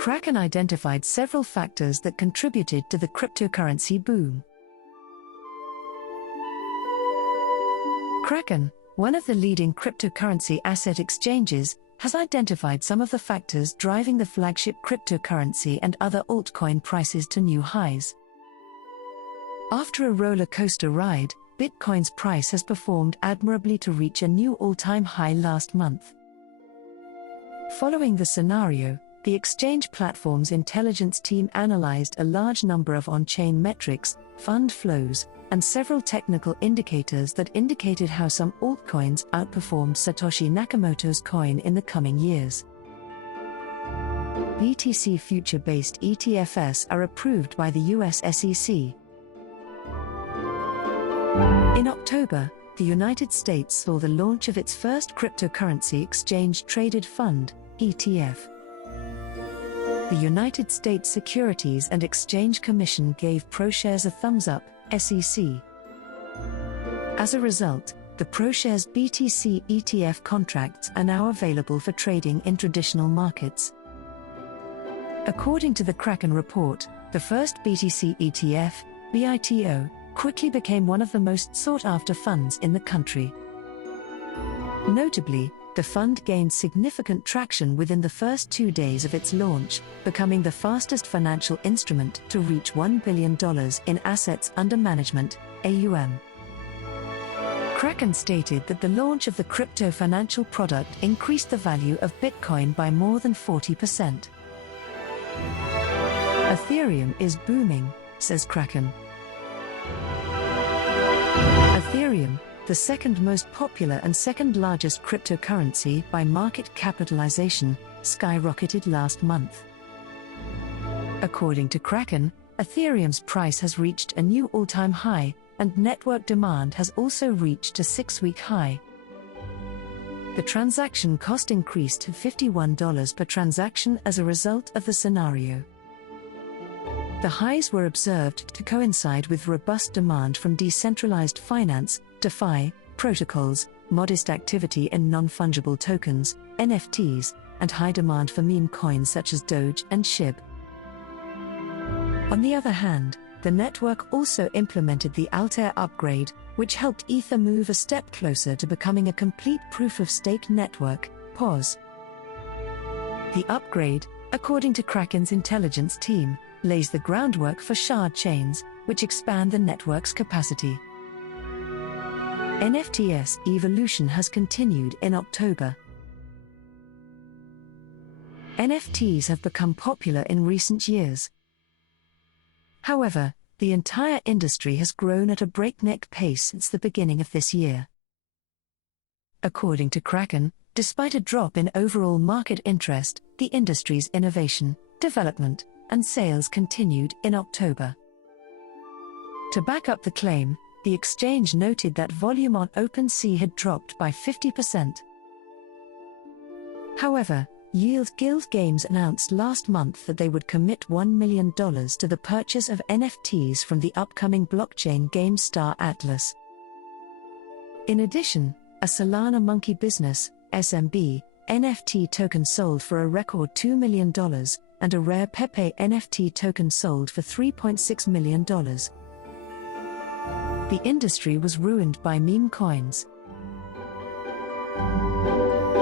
Kraken identified several factors that contributed to the cryptocurrency boom. Kraken, one of the leading cryptocurrency asset exchanges, has identified some of the factors driving the flagship cryptocurrency and other altcoin prices to new highs. After a roller coaster ride, Bitcoin's price has performed admirably to reach a new all-time high last month. Following the scenario, the exchange platform's intelligence team analyzed a large number of on-chain metrics, fund flows, and several technical indicators that indicated how some altcoins outperformed Satoshi Nakamoto's coin in the coming years. BTC future-based ETFs are approved by the US SEC. In October, the United States saw the launch of its first cryptocurrency exchange-traded fund, ETF. The United States Securities and Exchange Commission gave ProShares a thumbs-up, SEC. As a result, the ProShares BTC ETF contracts are now available for trading in traditional markets. According to the Kraken report, the first BTC ETF, BITO, quickly became one of the most sought-after funds in the country. Notably, the fund gained significant traction within the first 2 days of its launch, becoming the fastest financial instrument to reach $1 billion in assets under management, AUM. Kraken stated that the launch of the crypto financial product increased the value of Bitcoin by more than 40%. Ethereum is booming, says Kraken. Ethereum, the second most popular and second largest cryptocurrency by market capitalization, skyrocketed last month. According to Kraken, Ethereum's price has reached a new all-time high, and network demand has also reached a 6-week high. The transaction cost increased to $51 per transaction as a result of the scenario. The highs were observed to coincide with robust demand from decentralized finance, DeFi, protocols, modest activity in non-fungible tokens, NFTs, and high demand for meme coins such as Doge and SHIB. On the other hand, the network also implemented the Altair upgrade, which helped Ether move a step closer to becoming a complete proof-of-stake network, POS. The upgrade, according to Kraken's intelligence team, lays the groundwork for shard chains, which expand the network's capacity. NFT's evolution has continued in October. NFTs have become popular in recent years. However, the entire industry has grown at a breakneck pace since the beginning of this year. According to Kraken, despite a drop in overall market interest, the industry's innovation, development, and sales continued in October. To back up the claim, the exchange noted that volume on OpenSea had dropped by 50%. However, Yield Guild Games announced last month that they would commit $1 million to the purchase of NFTs from the upcoming blockchain game Star Atlas. In addition, a Solana Monkey Business, SMB, NFT token sold for a record $2 million, and a rare Pepe NFT token sold for $3.6 million. The industry was ruined by meme coins.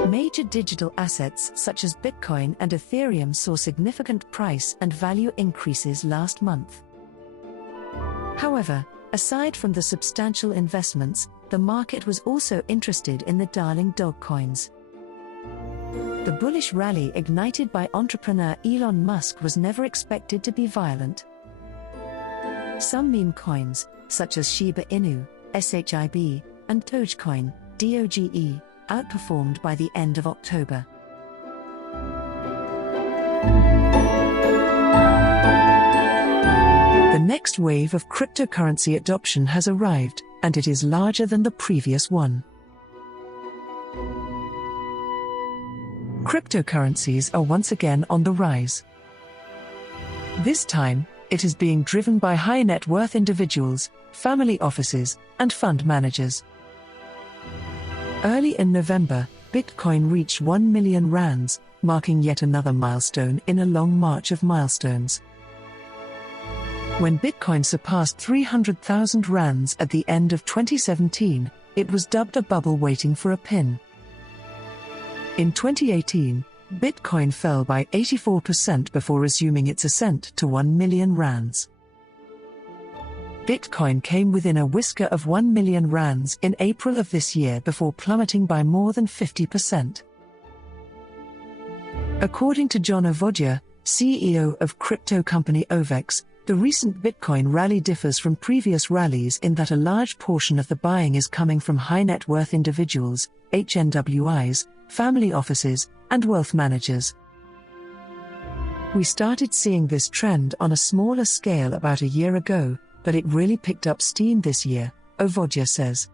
Major digital assets such as Bitcoin and Ethereum saw significant price and value increases last month. However, aside from the substantial investments, the market was also interested in the darling dog coins. The bullish rally ignited by entrepreneur Elon Musk was never expected to be violent. Some meme coins, such as Shiba Inu, SHIB, and Dogecoin, DOGE, outperformed by the end of October. The next wave of cryptocurrency adoption has arrived, and it is larger than the previous one. Cryptocurrencies are once again on the rise. This time, it is being driven by high net worth individuals, family offices, and fund managers. Early in November, Bitcoin reached 1 million rands, marking yet another milestone in a long march of milestones. When Bitcoin surpassed 300,000 rands at the end of 2017, it was dubbed a bubble waiting for a pin. In 2018, Bitcoin fell by 84% before resuming its ascent to 1 million rands. Bitcoin came within a whisker of 1 million rands in April of this year before plummeting by more than 50%. According to John Ovodia, CEO of crypto company OVEX, the recent Bitcoin rally differs from previous rallies in that a large portion of the buying is coming from high-net-worth individuals, HNWIs, family offices, and wealth managers. We started seeing this trend on a smaller scale about a year ago, but it really picked up steam this year, Ovodia says.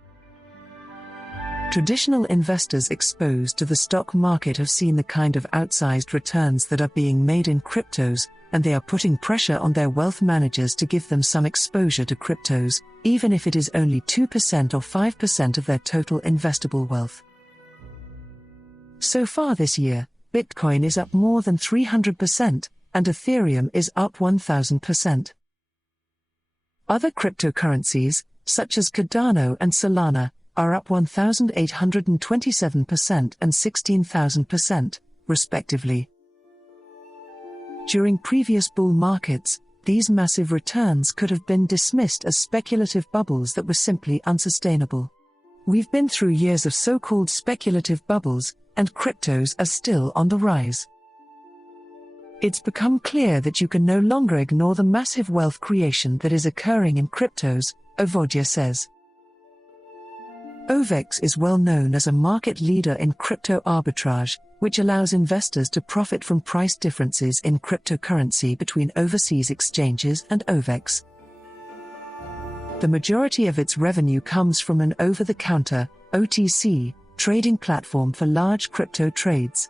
Traditional investors exposed to the stock market have seen the kind of outsized returns that are being made in cryptos, and they are putting pressure on their wealth managers to give them some exposure to cryptos, even if it is only 2% or 5% of their total investable wealth. So far this year, Bitcoin is up more than 300%, and Ethereum is up 1,000%. Other cryptocurrencies, such as Cardano and Solana, are up 1,827% and 16,000%, respectively. During previous bull markets, these massive returns could have been dismissed as speculative bubbles that were simply unsustainable. We've been through years of so-called speculative bubbles, and cryptos are still on the rise. It's become clear that you can no longer ignore the massive wealth creation that is occurring in cryptos, Ovodia says. OVEX is well known as a market leader in crypto arbitrage, which allows investors to profit from price differences in cryptocurrency between overseas exchanges and OVEX. The majority of its revenue comes from an over-the-counter, OTC, trading platform for large crypto trades.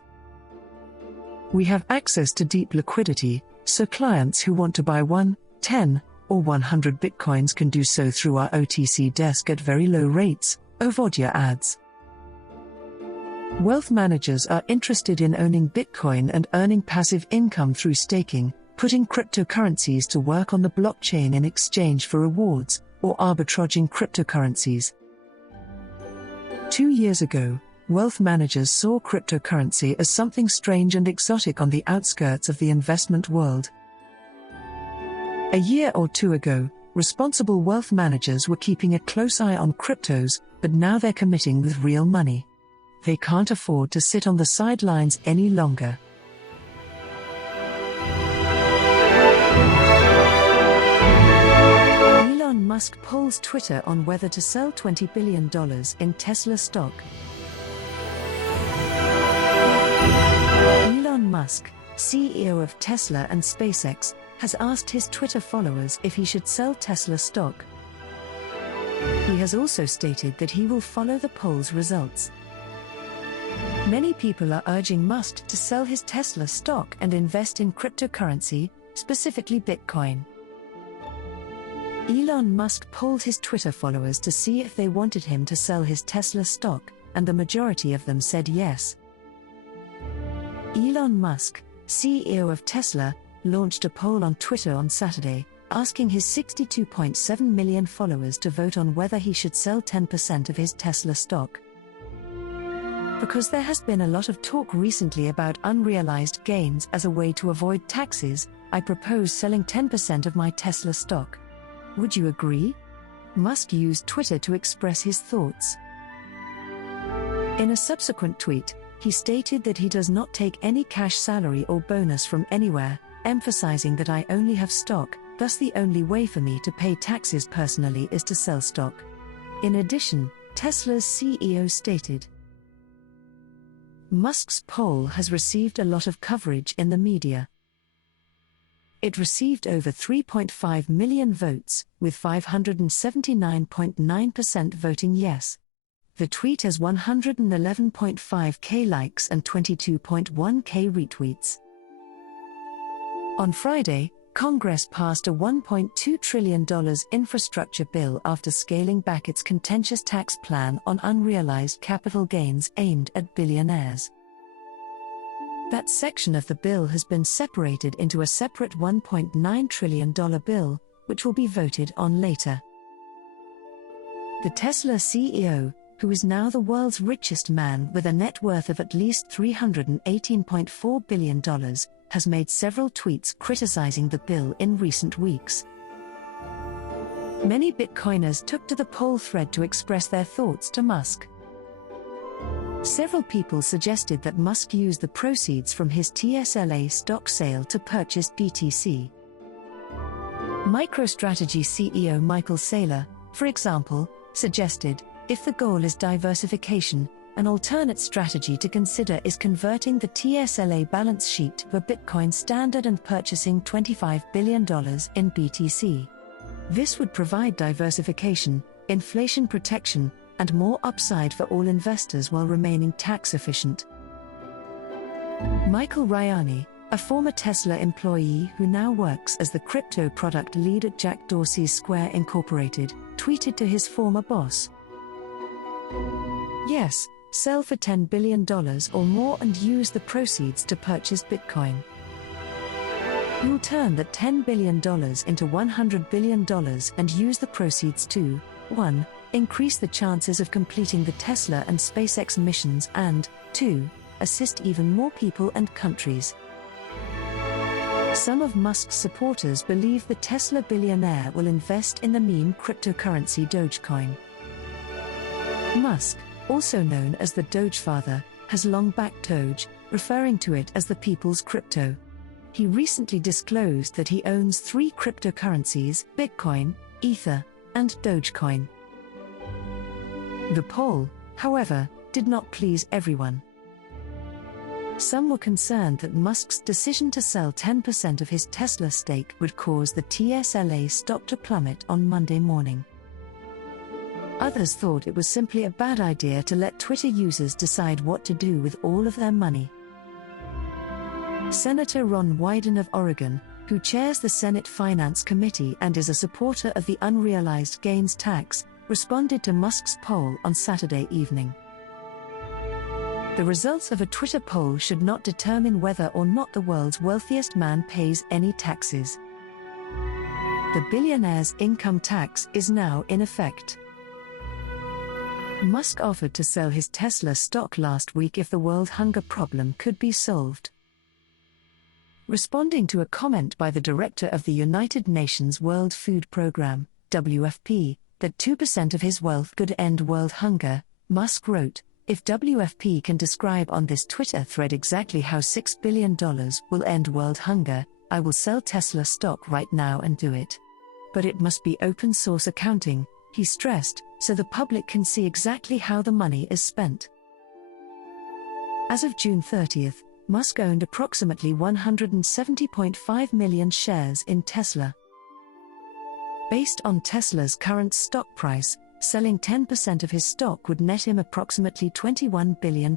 We have access to deep liquidity, so clients who want to buy 1, 10, or 100 bitcoins can do so through our OTC desk at very low rates, Ovodia adds. Wealth managers are interested in owning Bitcoin and earning passive income through staking, putting cryptocurrencies to work on the blockchain in exchange for rewards, or arbitraging cryptocurrencies. 2 years ago, wealth managers saw cryptocurrency as something strange and exotic on the outskirts of the investment world. A year or two ago, responsible wealth managers were keeping a close eye on cryptos, but now they're committing with real money. They can't afford to sit on the sidelines any longer. Elon Musk polls Twitter on whether to sell $20 billion in Tesla stock. Elon Musk, CEO of Tesla and SpaceX, has asked his Twitter followers if he should sell Tesla stock. He has also stated that he will follow the poll's results. Many people are urging Musk to sell his Tesla stock and invest in cryptocurrency, specifically Bitcoin. Elon Musk polled his Twitter followers to see if they wanted him to sell his Tesla stock, and the majority of them said yes. Elon Musk, CEO of Tesla, launched a poll on Twitter on Saturday, asking his 62.7 million followers to vote on whether he should sell 10% of his Tesla stock. Because there has been a lot of talk recently about unrealized gains as a way to avoid taxes, I propose selling 10% of my Tesla stock. Would you agree? Musk used Twitter to express his thoughts. In a subsequent tweet, he stated that he does not take any cash salary or bonus from anywhere, emphasizing that I only have stock, thus the only way for me to pay taxes personally is to sell stock. In addition, Tesla's CEO stated, Musk's poll has received a lot of coverage in the media. It received over 3.5 million votes, with 579.9% voting yes. The tweet has 111.5k likes and 22.1k retweets. On Friday, Congress passed a $1.2 trillion infrastructure bill after scaling back its contentious tax plan on unrealized capital gains aimed at billionaires. That section of the bill has been separated into a separate $1.9 trillion bill, which will be voted on later. The Tesla CEO, who is now the world's richest man with a net worth of at least $318.4 billion, has made several tweets criticizing the bill in recent weeks. Many Bitcoiners took to the poll thread to express their thoughts to Musk. Several people suggested that Musk use the proceeds from his TSLA stock sale to purchase BTC. MicroStrategy CEO Michael Saylor, for example, suggested, if the goal is diversification, an alternate strategy to consider is converting the TSLA balance sheet to a Bitcoin standard and purchasing $25 billion in BTC. This would provide diversification, inflation protection, and more upside for all investors while remaining tax efficient. Michael Riani, a former Tesla employee who now works as the crypto product lead at Jack Dorsey's Square Incorporated, tweeted to his former boss, "Yes, sell for $10 billion or more and use the proceeds to purchase Bitcoin. You'll turn that $10 billion into $100 billion and use the proceeds to 1. Increase the chances of completing the Tesla and SpaceX missions and 2. Assist even more people and countries." Some of Musk's supporters believe the Tesla billionaire will invest in the meme cryptocurrency Dogecoin. Musk, also known as the Dogefather, has long backed Doge, referring to it as the people's crypto. He recently disclosed that he owns 3 cryptocurrencies: Bitcoin, Ether, and Dogecoin. The poll, however, did not please everyone. Some were concerned that Musk's decision to sell 10% of his Tesla stake would cause the TSLA stock to plummet on Monday morning. Others thought it was simply a bad idea to let Twitter users decide what to do with all of their money. Senator Ron Wyden of Oregon, who chairs the Senate Finance Committee and is a supporter of the unrealized gains tax, responded to Musk's poll on Saturday evening. The results of a Twitter poll should not determine whether or not the world's wealthiest man pays any taxes. The billionaire's income tax is now in effect. Musk offered to sell his Tesla stock last week if the world hunger problem could be solved. Responding to a comment by the director of the United Nations World Food Programme, WFP, that 2% of his wealth could end world hunger, Musk wrote, "If WFP can describe on this Twitter thread exactly how $6 billion will end world hunger, I will sell Tesla stock right now and do it. But it must be open source accounting," he stressed, "so the public can see exactly how the money is spent." As of June 30th, Musk owned approximately 170.5 million shares in Tesla. Based on Tesla's current stock price, selling 10% of his stock would net him approximately $21 billion.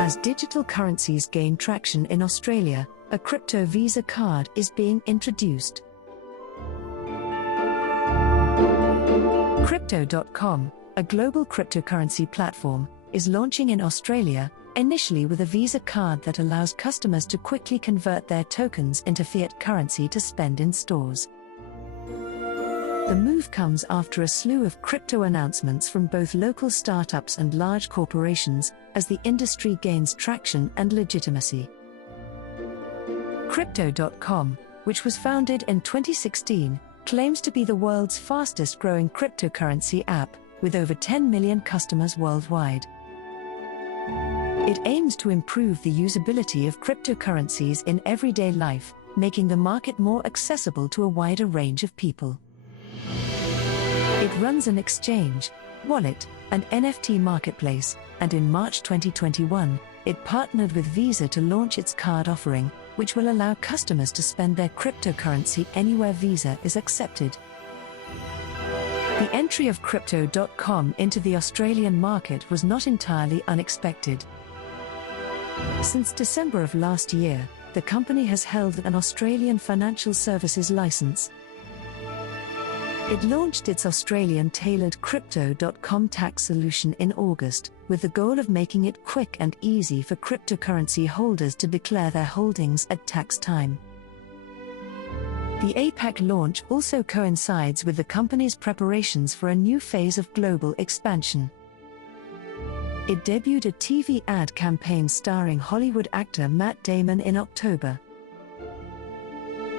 As digital currencies gain traction in Australia, a crypto Visa card is being introduced. Crypto.com, a global cryptocurrency platform, is launching in Australia, initially with a Visa card that allows customers to quickly convert their tokens into fiat currency to spend in stores. The move comes after a slew of crypto announcements from both local startups and large corporations, as the industry gains traction and legitimacy. Crypto.com, which was founded in 2016, claims to be the world's fastest-growing cryptocurrency app, with over 10 million customers worldwide. It aims to improve the usability of cryptocurrencies in everyday life, making the market more accessible to a wider range of people. It runs an exchange, wallet, and NFT marketplace, and in March 2021, it partnered with Visa to launch its card offering, which will allow customers to spend their cryptocurrency anywhere Visa is accepted. The entry of Crypto.com into the Australian market was not entirely unexpected. Since December of last year, the company has held an Australian financial services license. It launched its Australian-tailored Crypto.com tax solution in August, with the goal of making it quick and easy for cryptocurrency holders to declare their holdings at tax time. The APAC launch also coincides with the company's preparations for a new phase of global expansion. It debuted a TV ad campaign starring Hollywood actor Matt Damon in October.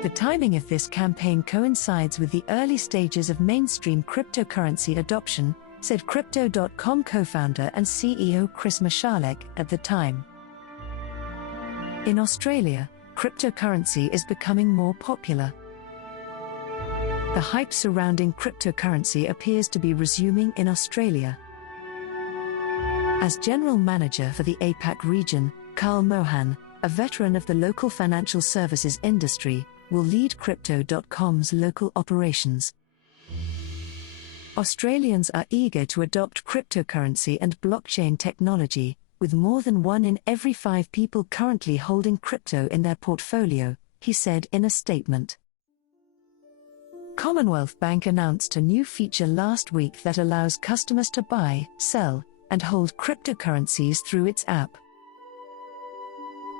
The timing of this campaign coincides with the early stages of mainstream cryptocurrency adoption, said Crypto.com co-founder and CEO Chris Michalek at the time. In Australia, cryptocurrency is becoming more popular. The hype surrounding cryptocurrency appears to be resuming in Australia. As general manager for the APAC region, Carl Mohan, a veteran of the local financial services industry, will lead Crypto.com's local operations. Australians are eager to adopt cryptocurrency and blockchain technology, with more than 1 in every 5 people currently holding crypto in their portfolio, he said in a statement. Commonwealth Bank announced a new feature last week that allows customers to buy, sell, and hold cryptocurrencies through its app.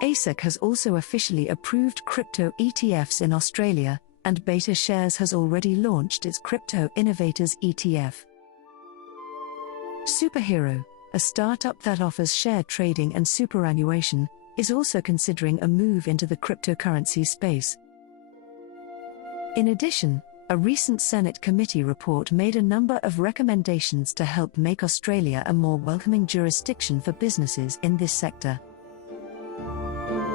ASIC has also officially approved crypto ETFs in Australia, and Beta Shares has already launched its Crypto Innovators ETF. Superhero, a startup that offers share trading and superannuation, is also considering a move into the cryptocurrency space. In addition, a recent Senate committee report made a number of recommendations to help make Australia a more welcoming jurisdiction for businesses in this sector.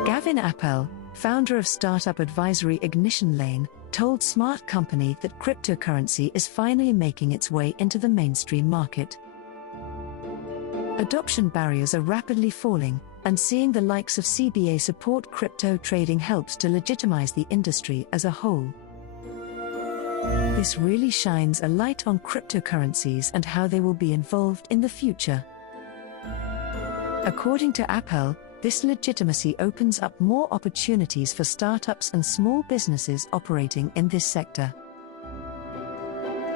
Gavin Appel, founder of startup advisory Ignition Lane, told Smart Company that cryptocurrency is finally making its way into the mainstream market. Adoption barriers are rapidly falling, and seeing the likes of CBA support crypto trading helps to legitimize the industry as a whole. This really shines a light on cryptocurrencies and how they will be involved in the future. According to Appel, this legitimacy opens up more opportunities for startups and small businesses operating in this sector.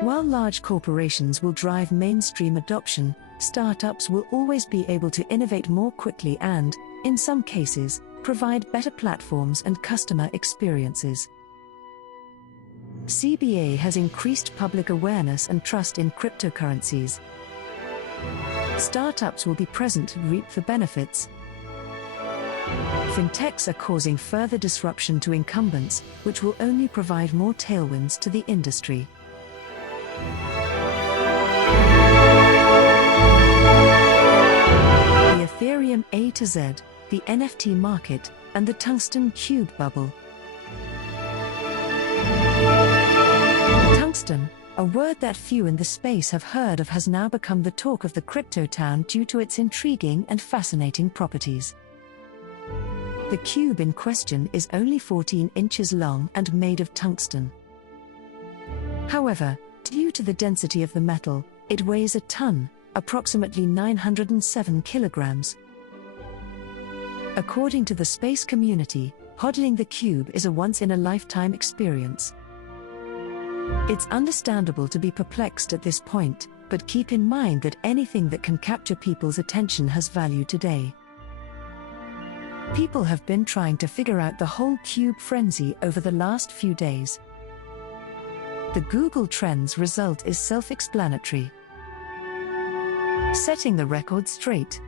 While large corporations will drive mainstream adoption, startups will always be able to innovate more quickly and, in some cases, provide better platforms and customer experiences. CBA has increased public awareness and trust in cryptocurrencies. Startups will be present to reap the benefits. Fintechs are causing further disruption to incumbents, which will only provide more tailwinds to the industry. The Ethereum A-Z, the NFT market, and the Tungsten Cube bubble. Tungsten, a word that few in the space have heard of, has now become the talk of the crypto town due to its intriguing and fascinating properties. The cube in question is only 14 inches long and made of tungsten. However, due to the density of the metal, it weighs a ton, approximately 907 kilograms. According to the space community, hodling the cube is a once-in-a-lifetime experience. It's understandable to be perplexed at this point, but keep in mind that anything that can capture people's attention has value today. People have been trying to figure out the whole cube frenzy over the last few days. The Google Trends result is self-explanatory. Setting the record straight.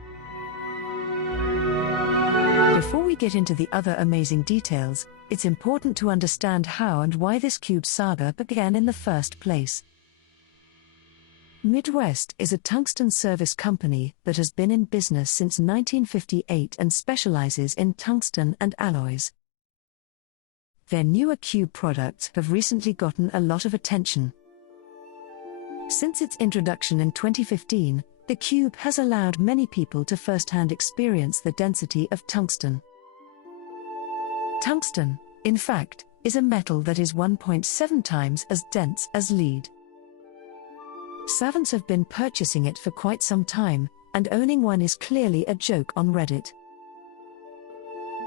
Before we get into the other amazing details, it's important to understand how and why this cube saga began in the first place. Midwest is a tungsten service company that has been in business since 1958 and specializes in tungsten and alloys. Their newer cube products have recently gotten a lot of attention. Since its introduction in 2015, the cube has allowed many people to first-hand experience the density of tungsten. Tungsten, in fact, is a metal that is 1.7 times as dense as lead. Savants have been purchasing it for quite some time, and owning one is clearly a joke on Reddit.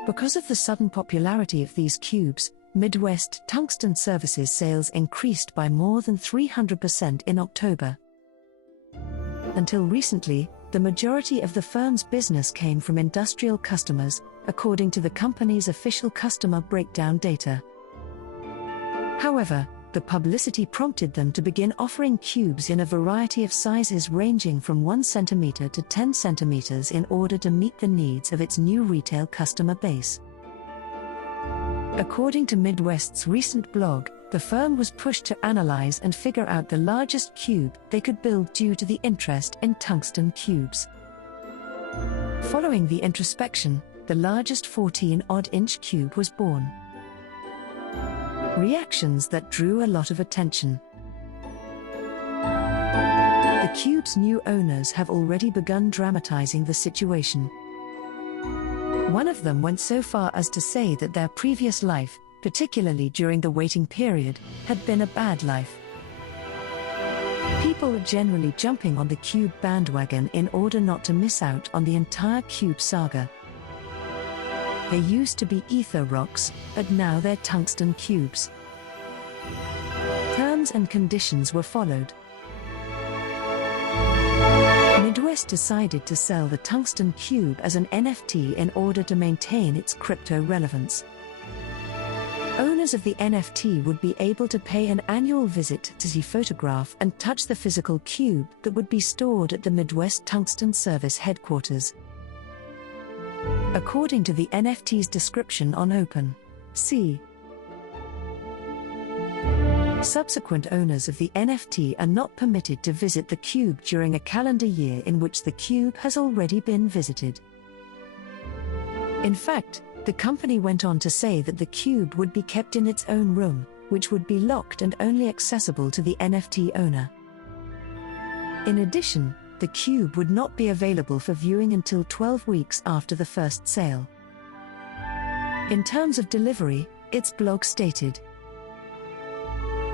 Because of the sudden popularity of these cubes, Midwest Tungsten Services sales increased by more than 300% in October. Until recently, the majority of the firm's business came from industrial customers, according to the company's official customer breakdown data. However, the publicity prompted them to begin offering cubes in a variety of sizes ranging from 1 cm to 10 cm in order to meet the needs of its new retail customer base. According to Midwest's recent blog, the firm was pushed to analyze and figure out the largest cube they could build due to the interest in tungsten cubes. Following the introspection, the largest 14-odd-inch cube was born. Reactions that drew a lot of attention. The cube's new owners have already begun dramatizing the situation. One of them went so far as to say that their previous life, particularly during the waiting period, had been a bad life. People are generally jumping on the cube bandwagon in order not to miss out on the entire cube saga. They used to be ether rocks, but now they're tungsten cubes. Terms and conditions were followed. Midwest decided to sell the tungsten cube as an NFT in order to maintain its crypto relevance. Owners of the NFT would be able to pay an annual visit to see, photograph and touch the physical cube that would be stored at the Midwest Tungsten Service headquarters. According to the NFT's description on OpenSea, subsequent owners of the NFT are not permitted to visit the cube during a calendar year in which the cube has already been visited. In fact, the company went on to say that the cube would be kept in its own room, which would be locked and only accessible to the NFT owner. In addition, the cube would not be available for viewing until 12 weeks after the first sale. In terms of delivery, its blog stated,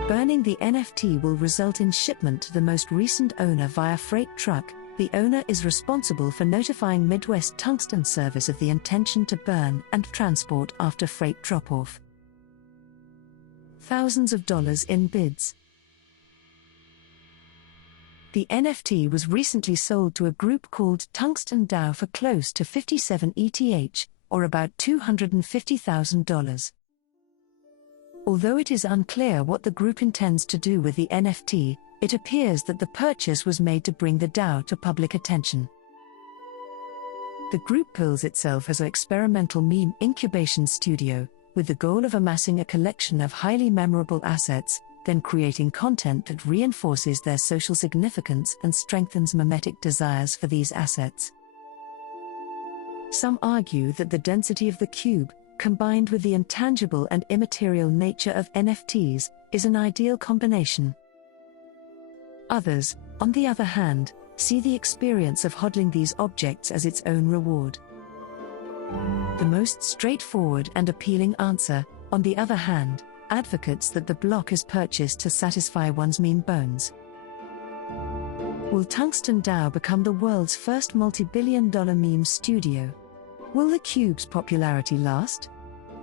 "Burning the NFT will result in shipment to the most recent owner via freight truck. The owner is responsible for notifying Midwest Tungsten Service of the intention to burn and transport after freight drop-off." Thousands of dollars in bids. The NFT was recently sold to a group called Tungsten DAO for close to 57 ETH, or about $250,000. Although it is unclear what the group intends to do with the NFT, it appears that the purchase was made to bring the DAO to public attention. The group bills itself as an experimental meme incubation studio, with the goal of amassing a collection of highly memorable assets, then creating content that reinforces their social significance and strengthens mimetic desires for these assets. Some argue that the density of the cube, combined with the intangible and immaterial nature of NFTs, is an ideal combination. Others, on the other hand, see the experience of hodling these objects as its own reward. The most straightforward and appealing answer, on the other hand, advocates that the block is purchased to satisfy one's meme bones. Will Tungsten DAO become the world's first multi-billion-dollar meme studio? Will the cube's popularity last?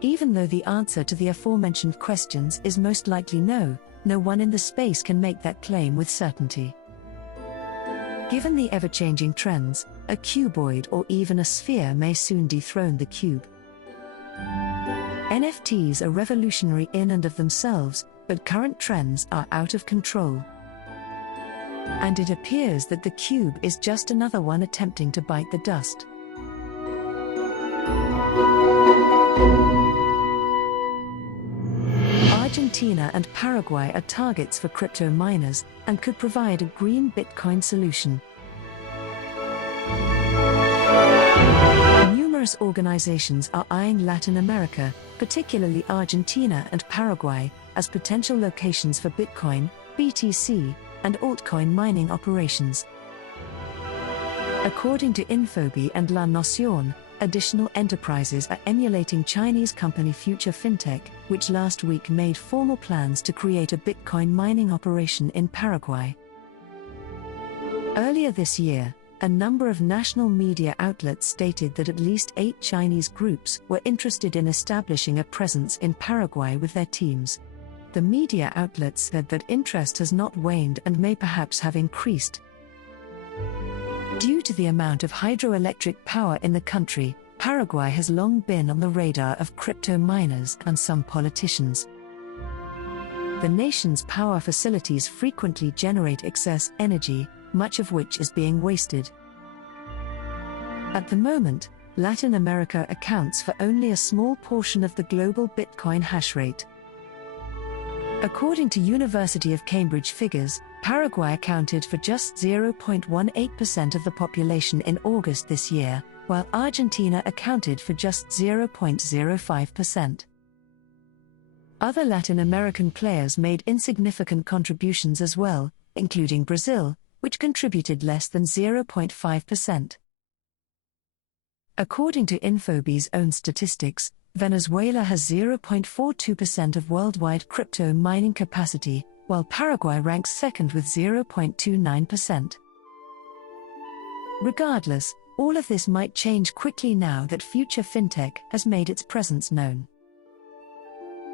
Even though the answer to the aforementioned questions is most likely no, no one in the space can make that claim with certainty. Given the ever-changing trends, a cuboid or even a sphere may soon dethrone the cube. NFTs are revolutionary in and of themselves, but current trends are out of control. And it appears that the cube is just another one attempting to bite the dust. Argentina and Paraguay are targets for crypto miners and could provide a green Bitcoin solution. Numerous organizations are eyeing Latin America, particularly Argentina and Paraguay, as potential locations for Bitcoin, BTC, and altcoin mining operations. According to Infobee and La Nación, additional enterprises are emulating Chinese company Future Fintech, which last week made formal plans to create a Bitcoin mining operation in Paraguay. Earlier this year, a number of national media outlets stated that at least 8 Chinese groups were interested in establishing a presence in Paraguay with their teams. The media outlets said that interest has not waned and may perhaps have increased. Due to the amount of hydroelectric power in the country, Paraguay has long been on the radar of crypto miners and some politicians. The nation's power facilities frequently generate excess energy, much of which is being wasted. At the moment, Latin America accounts for only a small portion of the global Bitcoin hash rate. According to University of Cambridge figures, Paraguay accounted for just 0.18% of the population in August this year, while Argentina accounted for just 0.05%. Other Latin American players made insignificant contributions as well, including Brazil, which contributed less than 0.5%. According to Infobee's own statistics, Venezuela has 0.42% of worldwide crypto mining capacity, while Paraguay ranks second with 0.29%. Regardless, all of this might change quickly now that Future Fintech has made its presence known.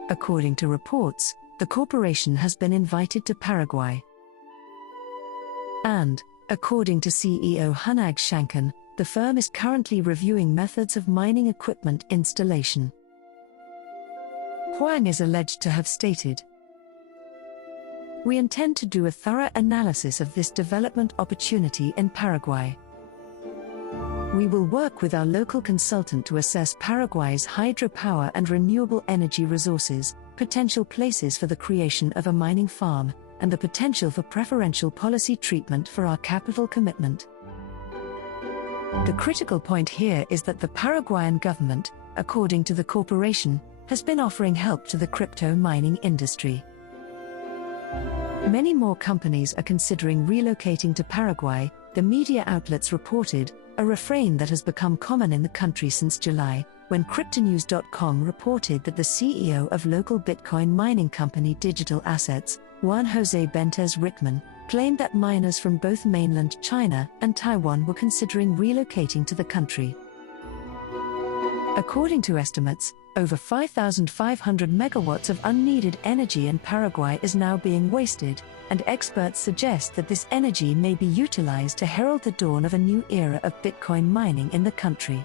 According to reports, the corporation has been invited to Paraguay. And, according to CEO Hunag Shankan, the firm is currently reviewing methods of mining equipment installation. Huang is alleged to have stated, "We intend to do a thorough analysis of this development opportunity in Paraguay. We will work with our local consultant to assess Paraguay's hydropower and renewable energy resources, potential places for the creation of a mining farm, and the potential for preferential policy treatment for our capital commitment." The critical point here is that the Paraguayan government, according to the corporation, has been offering help to the crypto mining industry. Many more companies are considering relocating to Paraguay, the media outlets reported, a refrain that has become common in the country since July, when Cryptonews.com reported that the CEO of local Bitcoin mining company Digital Assets, Juan José Bentes Rickman, claimed that miners from both mainland China and Taiwan were considering relocating to the country. According to estimates, over 5,500 megawatts of unneeded energy in Paraguay is now being wasted, and experts suggest that this energy may be utilized to herald the dawn of a new era of Bitcoin mining in the country.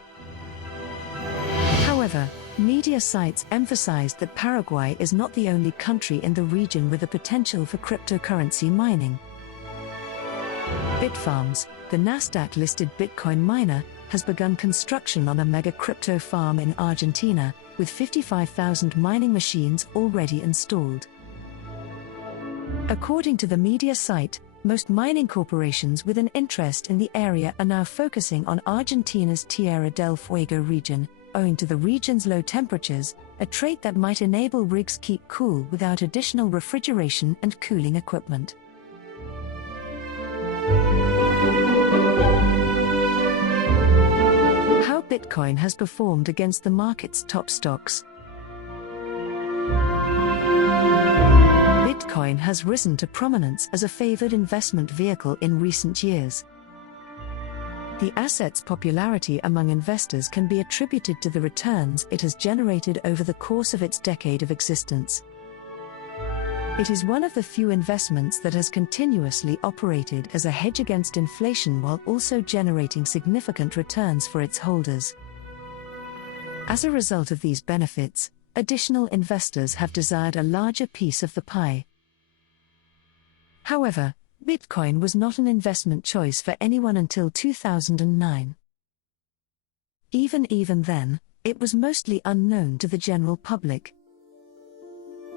However, media sites emphasized that Paraguay is not the only country in the region with the potential for cryptocurrency mining. Bitfarms, the Nasdaq-listed Bitcoin miner, has begun construction on a mega crypto farm in Argentina, with 55,000 mining machines already installed. According to the media site, most mining corporations with an interest in the area are now focusing on Argentina's Tierra del Fuego region, owing to the region's low temperatures, a trait that might enable rigs keep cool without additional refrigeration and cooling equipment. How Bitcoin has performed against the market's top stocks. Bitcoin has risen to prominence as a favored investment vehicle in recent years. The asset's popularity among investors can be attributed to the returns it has generated over the course of its decade of existence. It is one of the few investments that has continuously operated as a hedge against inflation while also generating significant returns for its holders. As a result of these benefits, additional investors have desired a larger piece of the pie. However, Bitcoin was not an investment choice for anyone until 2009. Even then, it was mostly unknown to the general public.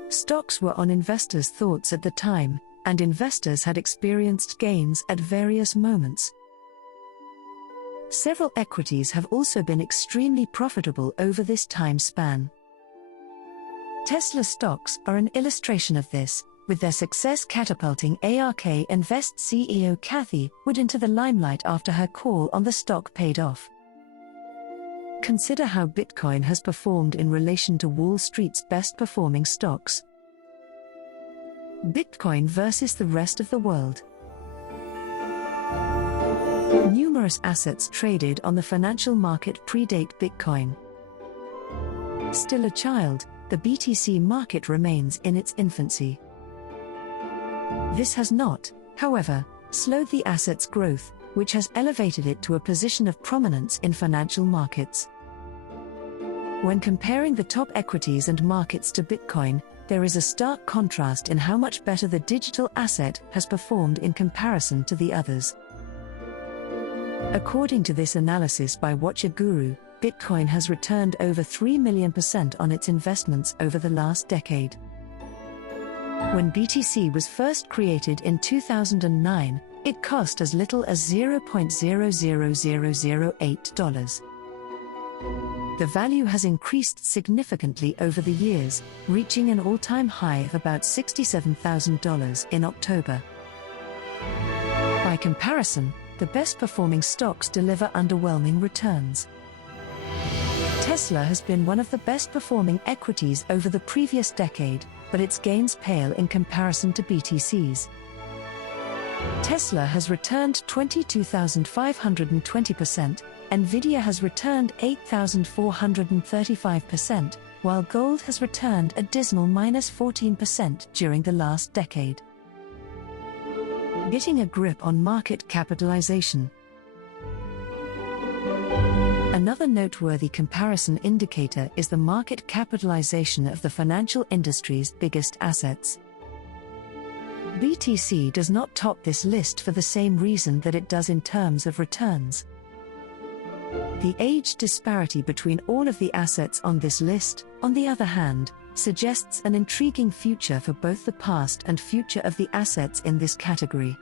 Stocks were on investors' thoughts at the time, and investors had experienced gains at various moments. Several equities have also been extremely profitable over this time span. Tesla stocks are an illustration of this, with their success catapulting ARK Invest CEO Cathie Wood into the limelight after her call on the stock paid off. Consider how Bitcoin has performed in relation to Wall Street's best-performing stocks. Bitcoin versus the rest of the world. Numerous numerous assets traded on the financial market predate Bitcoin. Still a child, the BTC market remains in its infancy. This has not, however, slowed the asset's growth, which has elevated it to a position of prominence in financial markets. When comparing the top equities and markets to Bitcoin, there is a stark contrast in how much better the digital asset has performed in comparison to the others. According to this analysis by Watcher Guru, Bitcoin has returned over 3 million% on its investments over the last decade. When BTC was first created in 2009, it cost as little as $0.00008. The value has increased significantly over the years, reaching an all-time high of about $67,000 in October. By comparison, the best-performing stocks deliver underwhelming returns. Tesla has been one of the best-performing equities over the previous decade, but its gains pale in comparison to BTC's. Tesla has returned 22,520%, Nvidia has returned 8,435%, while gold has returned a dismal -14% during the last decade. Getting a grip on market capitalization. Another noteworthy comparison indicator is the market capitalization of the financial industry's biggest assets. BTC does not top this list for the same reason that it does in terms of returns. The age disparity between all of the assets on this list, on the other hand, suggests an intriguing future for both the past and future of the assets in this category.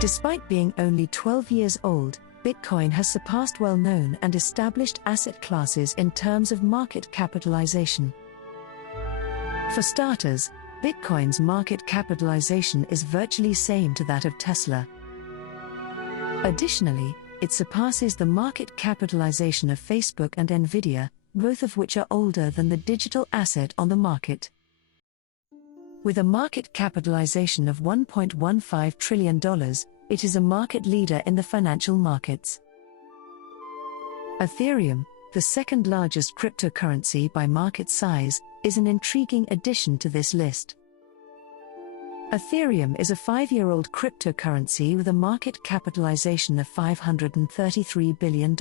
Despite being only 12 years old, Bitcoin has surpassed well-known and established asset classes in terms of market capitalization. For starters, Bitcoin's market capitalization is virtually same to that of Tesla. Additionally, it surpasses the market capitalization of Facebook and Nvidia, both of which are older than the digital asset on the market. With a market capitalization of $1.15 trillion, it is a market leader in the financial markets. Ethereum, the second largest cryptocurrency by market size, is an intriguing addition to this list. Ethereum is a 5-year-old cryptocurrency with a market capitalization of $533 billion.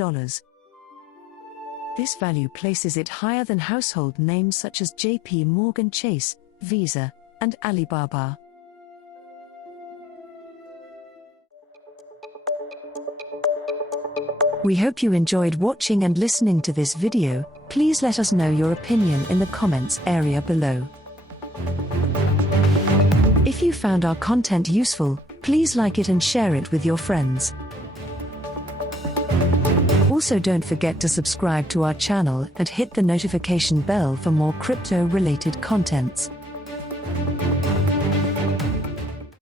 This value places it higher than household names such as JP Morgan Chase, Visa, and Alibaba. We hope you enjoyed watching and listening to this video. Please let us know your opinion in the comments area below. If you found our content useful, please like it and share it with your friends. Also, don't forget to subscribe to our channel and hit the notification bell for more crypto-related contents.